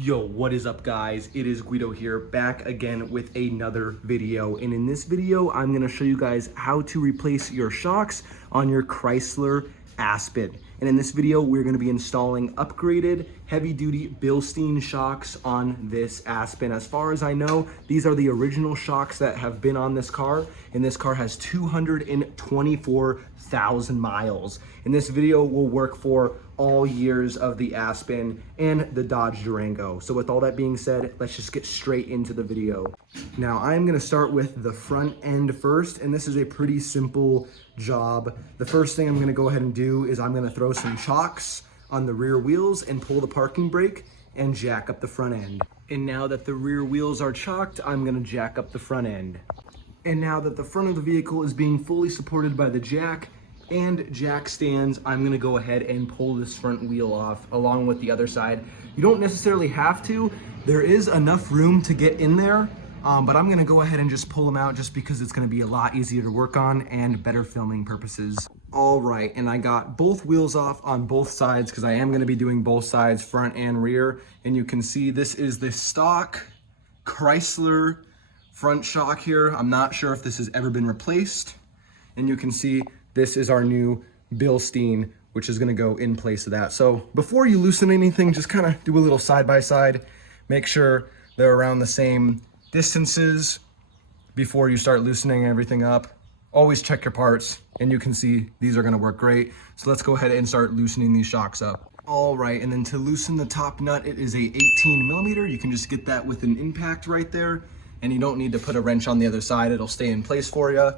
Yo, what is up guys? It is Guido here, back again with another video. And in this video, I'm gonna show you guys how to replace your shocks on your Chrysler Aspen. And in this video, we're gonna be installing upgraded heavy-duty Bilstein shocks on this Aspen. As far as I know, these are the original shocks that have been on this car, and this car has 224,000 miles. And this video will work for all years of the Aspen and the Dodge Durango. So with all that being said, let's just get straight into the video. Now I'm gonna start with the front end first, and this is a pretty simple job. The first thing I'm gonna go ahead and do is I'm gonna throw some chocks on the rear wheels and pull the parking brake and jack up the front end. And now that the rear wheels are chocked, I'm gonna jack up the front end. And now that the front of the vehicle is being fully supported by the jack and jack stands, I'm gonna go ahead and pull this front wheel off along with the other side. You don't necessarily have to. There is enough room to get in there, but I'm gonna go ahead and just pull them out just because it's gonna be a lot easier to work on and better filming purposes. All right, and I got both wheels off on both sides because I am gonna be doing both sides, front and rear. And you can see this is the stock Chrysler front shock here. I'm not sure if this has ever been replaced. And you can see this is our new Bilstein, which is gonna go in place of that. So before you loosen anything, just kind of do a little side by side. Make sure they're around the same distances before you start loosening everything up. Always check your parts, and you can see these are gonna work great. So let's go ahead and start loosening these shocks up. All right, and then to loosen the top nut, it is a 18mm. You can just get that with an impact right there, and you don't need to put a wrench on the other side. It'll stay in place for you.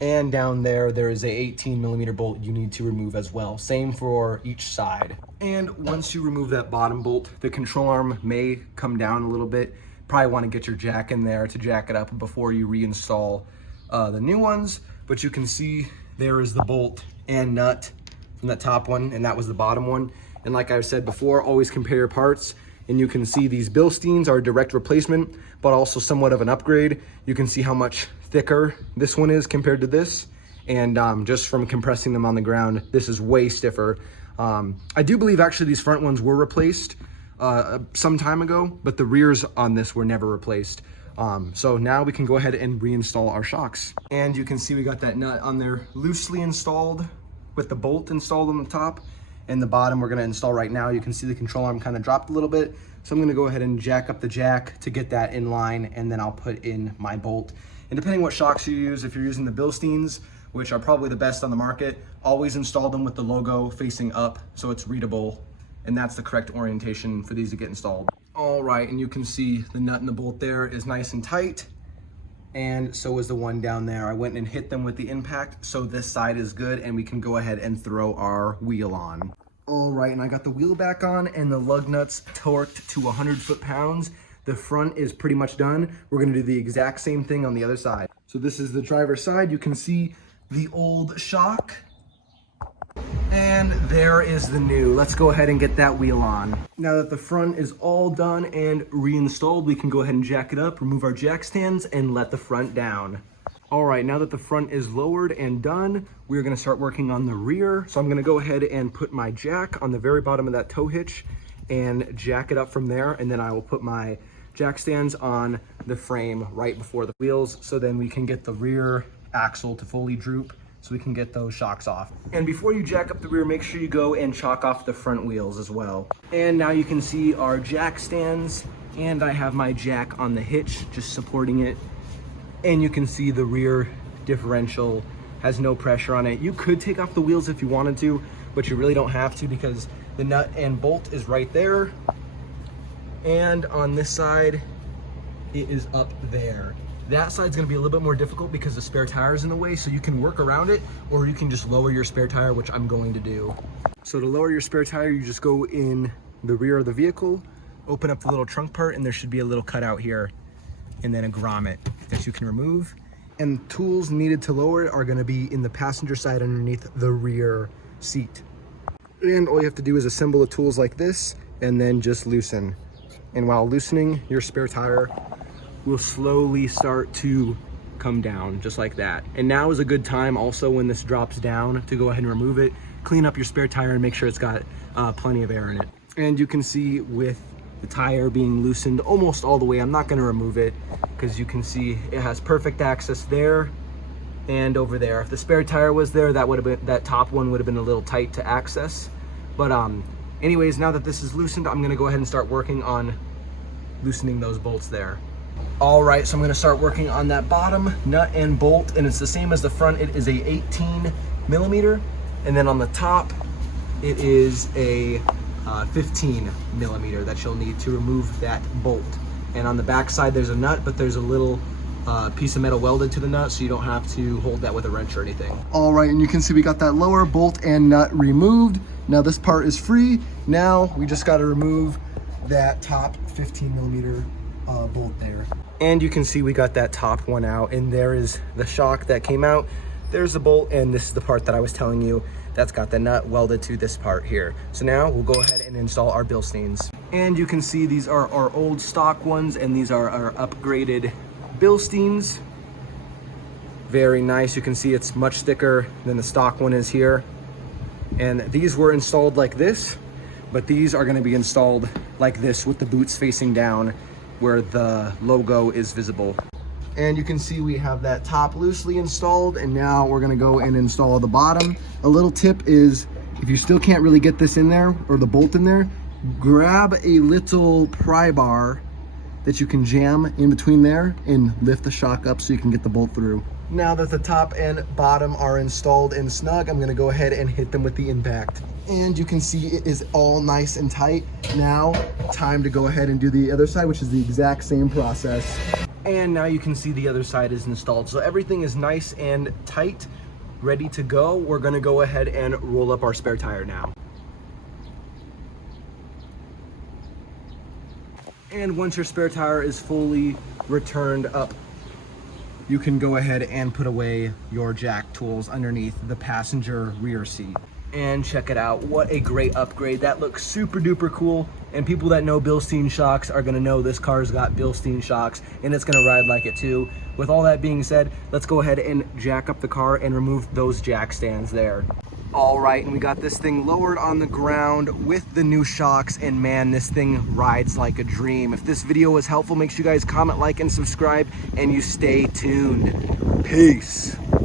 And down there is a 18mm bolt you need to remove as well. Same for each side. And once you remove that bottom bolt, the control arm may come down a little bit. Probably want to get your jack in there to jack it up before you reinstall the new ones. But you can see there is the bolt and nut from that top one, and that was the bottom one. And like I said before, always compare your parts. And you can see these Bilsteins are a direct replacement, but also somewhat of an upgrade. You can see how much thicker this one is compared to this. And just from compressing them on the ground, this is way stiffer. I do believe actually these front ones were replaced some time ago, but the rears on this were never replaced. So now we can go ahead and reinstall our shocks. And you can see we got that nut on there loosely installed with the bolt installed on the top. And the bottom we're gonna install right now. You can see the control arm kind of dropped a little bit. So I'm gonna go ahead and jack up the jack to get that in line, and then I'll put in my bolt. And depending what shocks you use, if you're using the Bilsteins, which are probably the best on the market, always install them with the logo facing up so it's readable, and that's the correct orientation for these to get installed. All right, and you can see the nut and the bolt there is nice and tight, and so is the one down there. I went and hit them with the impact, so this side is good, and we can go ahead and throw our wheel on. All right, and I got the wheel back on and the lug nuts torqued to 100 foot-pounds. The front is pretty much done. We're gonna do the exact same thing on the other side. So this is the driver's side. You can see the old shock, and there is the new. Let's go ahead and get that wheel on. Now that the front is all done and reinstalled, we can go ahead and jack it up, remove our jack stands, and let the front down. All right, now that the front is lowered and done, we're gonna start working on the rear. So I'm gonna go ahead and put my jack on the very bottom of that tow hitch and jack it up from there, and then I will put my jack stands on the frame right before the wheels, so then we can get the rear axle to fully droop so we can get those shocks off. And before you jack up the rear, make sure you go and chalk off the front wheels as well. And now you can see our jack stands, and I have my jack on the hitch just supporting it. And you can see the rear differential has no pressure on it. You could take off the wheels if you wanted to, but you really don't have to because the nut and bolt is right there. And on this side, it is up there. That side's gonna be a little bit more difficult because the spare tire is in the way, so you can work around it, or you can just lower your spare tire, which I'm going to do. So to lower your spare tire, you just go in the rear of the vehicle, open up the little trunk part, and there should be a little cutout here, and then a grommet that you can remove. And tools needed to lower it are gonna be in the passenger side underneath the rear seat. And all you have to do is assemble the tools like this, and then just loosen. And while loosening, your spare tire will slowly start to come down just like that. And now is a good time also when this drops down to go ahead and remove it, clean up your spare tire and make sure it's got plenty of air in it. And you can see with the tire being loosened almost all the way. I'm not going to remove it because you can see it has perfect access there and over there. If the spare tire was there, that would have been, that top one would have been a little tight to access. But anyways, now that this is loosened, I'm going to go ahead and start working on loosening those bolts there. All right, so I'm going to start working on that bottom nut and bolt, and it's the same as the front. It is a 18mm, and then on the top it is a 15mm that you'll need to remove that bolt. And on the back side there's a nut, but there's a little piece of metal welded to the nut, so you don't have to hold that with a wrench or anything. All right, and you can see we got that lower bolt and nut removed. Now this part is free. Now we just got to remove that top 15mm bolt there. And you can see we got that top one out, and there is the shock that came out. There's the bolt, and this is the part that I was telling you that's got the nut welded to this part here. So now we'll go ahead and install our Bilsteins. And you can see these are our old stock ones, and these are our upgraded Bilsteins. Very nice. You can see it's much thicker than the stock one is here. And these were installed like this, but these are going to be installed like this with the boots facing down where the logo is visible. And you can see we have that top loosely installed, and now we're going to go and install the bottom. A little tip is, if you still can't really get this in there, or the bolt in there, grab a little pry bar that you can jam in between there and lift the shock up so you can get the bolt through. Now that the top and bottom are installed and snug, I'm going to go ahead and hit them with the impact. And you can see it is all nice and tight. Now, time to go ahead and do the other side, which is the exact same process. And now you can see the other side is installed. So everything is nice and tight, ready to go. We're going to go ahead and roll up our spare tire now. And once your spare tire is fully returned up, you can go ahead and put away your jack tools underneath the passenger rear seat. And check it out, what a great upgrade. That looks super duper cool, and people that know Bilstein shocks are gonna know this car's got Bilstein shocks, and it's gonna ride like it too. With all that being said, let's go ahead and jack up the car and remove those jack stands there. All right, and we got this thing lowered on the ground with the new shocks, and man, this thing rides like a dream. If this video was helpful, make sure you guys comment, like, and subscribe, and you stay tuned. Peace.